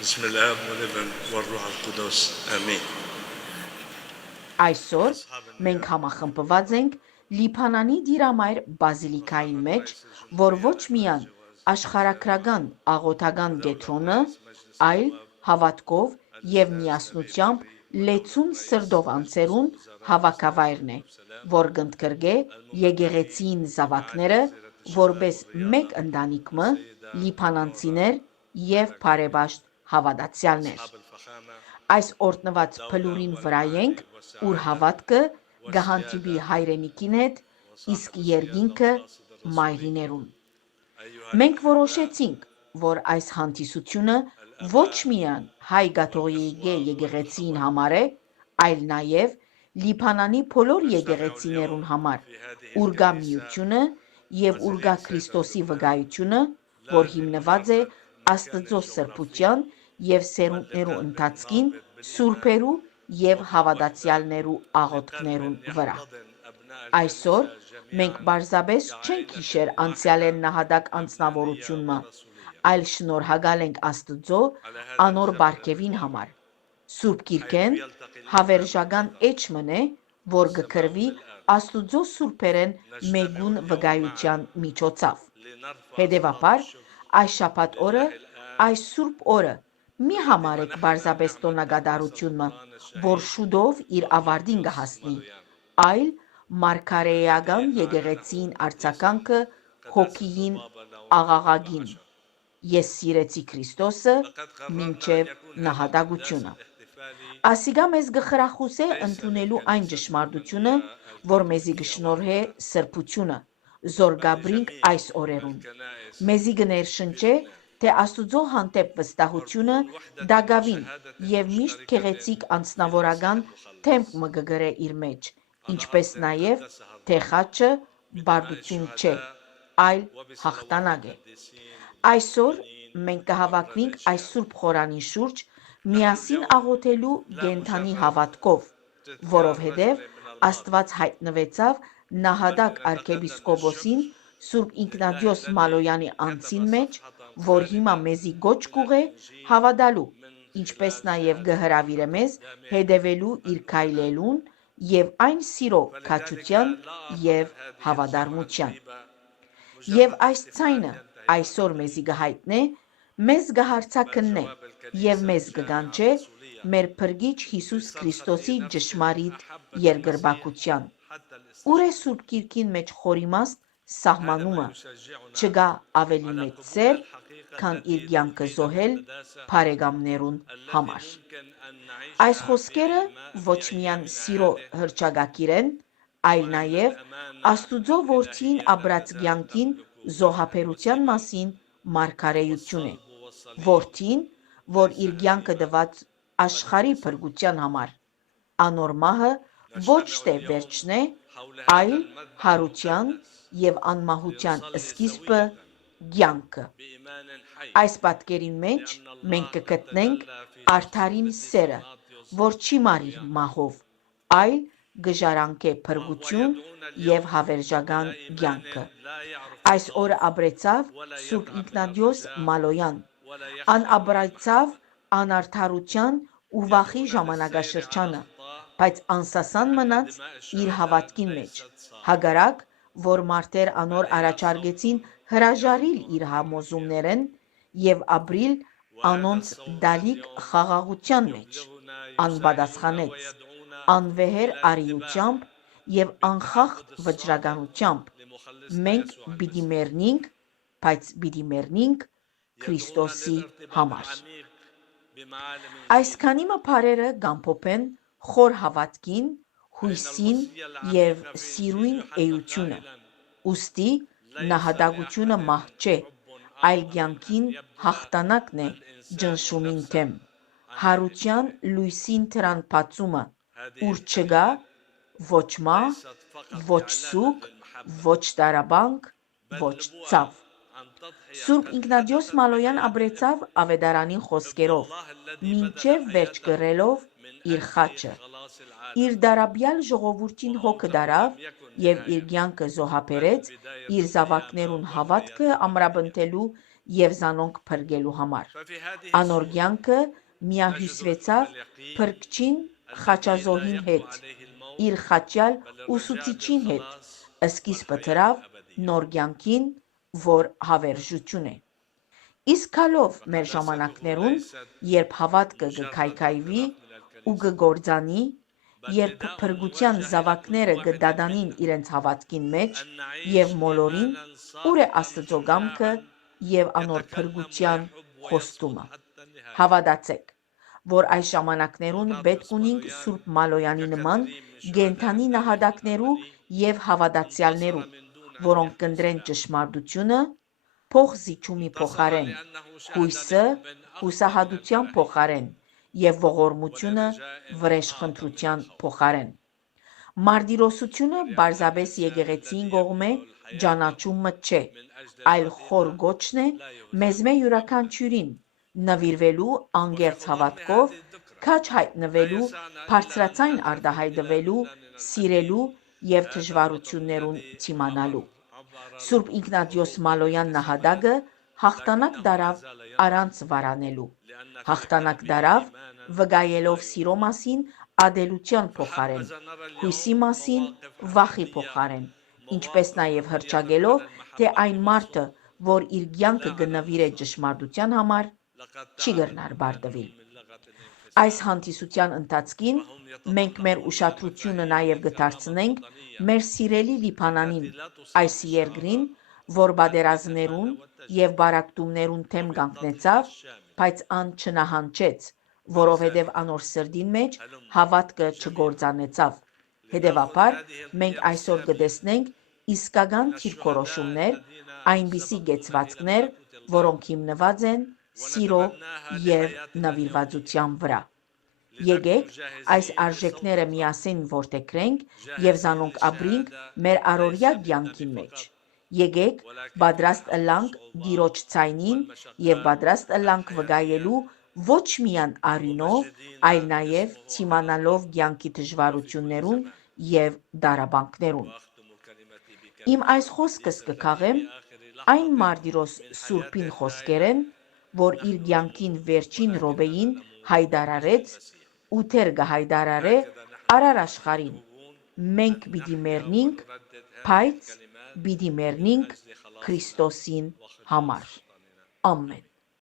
بسم الآب والابن والروح القدس آمين. Այսօր մենք համախմբված ենք Լիբանանի Դիրամայր բազիլիկային մեջ, որ ոչ միայն աշխարհագրական աղոթական կենտրոնը, այլ հավատքով եւ միասնությամբ լեցուն սրտով անցերուն հավաքավայրն է, որ կընդգրկե եկեղեցին զավակները որպես մեկ ընտանիք, լիբանանցիներ եւ բարեպաշտ հավատացյալներ։ Այս օրտնված փլուրին վրա ենք, ուր հավատքը գահանտիպի հայրենիքին հետ, իսկ երկինքը մայրիներուն։ Մենք որոշեցինք, որ այս հանդիսությունը ոչ միայն հայ կաթողիկե եկեղեցին համար է, այլ նաև Լիբանանի բոլոր եկեղեցիներուն համար, ուր կա միությունը եւ ուր կա Քրիստոսի վկայությունը, որ հիմնված է Աստծո սրբության եւ սերունդներու ընթացքին սուրբերու եւ հավատացյալներու աղոթքներուն վրա։ Այսօր մենք պարզապես չենք հիշեր անցյալեն նահատակ անձնավորությունը, այլ շնորհակալ ենք Աստծո անոր բարգեւին համար։ Սուրբ Գիրքեն հավերժական էջ մնե, որ կգրվի Աստծո սուրբերեն մեգուն վկայության միջոցով։ Հետևաբար այս շաբաթ օրը, այս սուրբ օրը մի համարեք պարզապես տոնակատարությունը, որ շուտով իր ավարտին կհասնի, այլ մարգարեական եկեղեցին արձագանքը հոգիին աղաղակին։ Ես սիրեցի Քրիստոսը մինչև նահատակությունը։ Ասիկա մեզ կխրախուսե ընդունելու այն ճշմարտությունը, որ մեզի կշնորհե սրբությունը, զոր գաբրինք այս օրերուն։ Մեզի կներշնչե, թե Աստուծո հանդեպ վստահությունը դագավին եւ միշտ գեղեցիկ անձնավորական թեմп մը կգրե իր մեջ, ինչպես նաեւ թե խաչը բարդություն չէ, այլ հաղթանակ է։ Այսօր մենք կհավաքվենք այս սուրբ խորանի շուրջ միասին աղոթելու կենդանի հավատքով, որովհետև Աստված հայտնվեցավ նահատակ arczepiskopos-ին Սուրբ Ինգնատիոս Մալոյանի անձին մեջ, որ հիմա մեզի գոչ կուղե հավատալու, ինչպես նաև կհրավիրե մեզ հետևելու իր քայլելուն եւ այն սիրո քաջության եւ հավատարմության։ Եվ այս ցայնը այսօր մեզի կհայտնե, մեզ կհարցակնե եւ մեզ կգանչե մեր Փրկիչ Հիսուս Քրիստոսի ճշմարիտ երկրպագության։ Ուր է Սուրբ Գիրքին մեջ խորիմաստ սահմանումը, չկա ավելի մեծ սեր, քան իր կյանքը զոհել բարեկամներուն համար։ Այս խոսքերը ոչ միայն սիրո հռչակագիր են, այլ նաև Աստուծո որդին ապրած կյանքին զոհաբերության մասին մարգարեություն է։ Որդին, որ իր կյանքը տված աշխարհի փրկության համար, անոր մահը ոչ թե վերջն է, այլ հարության եւ անմահության սկիզբը, կյանքը։ Այս պատկերին մեջ մենք կգտնենք արդարին սերը, որ չի մարիր մահով, այլ գժարանկե փրկություն եւ հավերժական կյանքը։ Այս օրը ապրեցավ Սուրբ Ինգնատիոս Մալոյան, ան ապրեցավ անարդարության ու վախի ժամանակաշրջանը, բայց անսասան մնաց իր հավատքին մեջ, հակառակ որ մարդեր անոր առաջարկեցին հրաժարիլ իր համոզումներեն եւ ապրիլ անոնց դալիք խաղաղության մեջ, անպատասխանեց, անվեհեր արիությամբ եւ անխախտ վճռականությամբ։ Մենք պիտի մեռնենք, բայց պիտի մեռնենք Քրիստոսի համար։ Այսքանի մփարերը կամփոփեն խոր հավատքին, հույսին եւ սիրույն էությունը։ Ուստի նահատակությունը մահ չէ, այլ կյանքին հաղթանակն է ճնշումին դեմ, հարության լույսին դրան բացումը, ուր չկա ոչ մահ, ոչ սուգ, ոչ տառապանք, ոչ ցավ։ Սուրբ Ինգնատիոս Մալոյան ապրեցավ ավետարանին խոսքերով, մինչև վերջ կրելով իր խաչը։ Իր դարաբյալ ժողովրդին հոգը դարավ եւ իր կյանքը զոհաբերեց իր զավակներուն հավատքը ամրապնդելու եւ զանոնք փրկելու համար։ Անոր կյանքը միահյուսվեցավ փրկչին խաչազոհին հետ, իր խաչյալ ուսուցիչին հետ, սկիզբը դրավ նոր կյանքին, որ հավերժություն է։ Իսկ քալով մեր ժամանակներուն, երբ հավատքը կքայքայվի ու կգործանի, երբ փրկության զավակները կդադանին իրենց հավատքին մեջ եւ մոլորին, ուր է Աստծո կամքը եւ անոր փրկության խոստումը։ Հավատացեք, որ այս ժամանակներուն պետք ունենք Սուրբ Մալոյանի նման կենդանի նահատակներու եւ հավատացյալներու, որոնք կընտրեն ճշմարտությունը փոխզիջումի փոխարեն, հույսը հուսահատության փոխարեն եւ ողորմությունը վրեժխնդրության փոխարեն։ Մարտիրոսությունը պարզապես եկեղեցին կողմէ ճանաչումը չէ, այլ խոր գոչն է մեզմե յուրաքանչյուրին նվիրվելու անկեղծ հավատքով, քաջ հայտնվելու, բարձրացայն արտահայտվելու, սիրելու եւ դժվարություններուն դիմանալու։ Սուրբ Ինգնատիոս Մալոյան նահատակը հաղթանակ դարավ առանց վարանելու, հաղթանակ դարավ վկայելով սիրո մասին ատելության փոխարեն, հույսի մասին վախի փոխարեն, ինչպես նաև հռչակելով, թե այն մարդը, որ իր կյանքը կնվիրե ճշմարտության համար, չի կրնար պարտվել։ Այս հանդիսության ընթացքին մենք մեր ուշադրությունը նաև կդարձնենք մեր սիրելի Լիբանանին, այս երկրին, որ պատերազմներուն եւ բարակտումներուն թեմ կանգնեցավ, բայց ան չնահանջեց, որովհետև անոր սրտին մեջ հավատքը չգործանեցավ։ Հետևաբար մենք այսօր կտեսնենք իսկական դիրքորոշումներ, այնպիսի կեցվածքներ, որոնք հիմնված են սիրո եւ նվիրվածության վրա։ Եկեք այս արժեքները միասին որդեգրենք եւ զանոնք ապրենք մեր առօրյա կյանքի մեջ։ Եկեք պատրաստ ըլլանք Տիրոջ ձայնին եւ պատրաստ ըլլանք վկայելու ոչ միայն արյունով, այլ նաև դիմանալով կյանքի դժվարություններուն եւ դարաբանքներուն։ Իմ այս խոսքս կքաղեմ այն Մարտիրոս Սուրբին խոսքերեն, որ իր կյանքին վերջին րոպեին հայտարարեց ու թեր կհայտարարե արար աշխարհին։ Մենք պիտի մեռնենք, բայց պիտի մեռնենք Քրիստոսին համար։ Ամեն։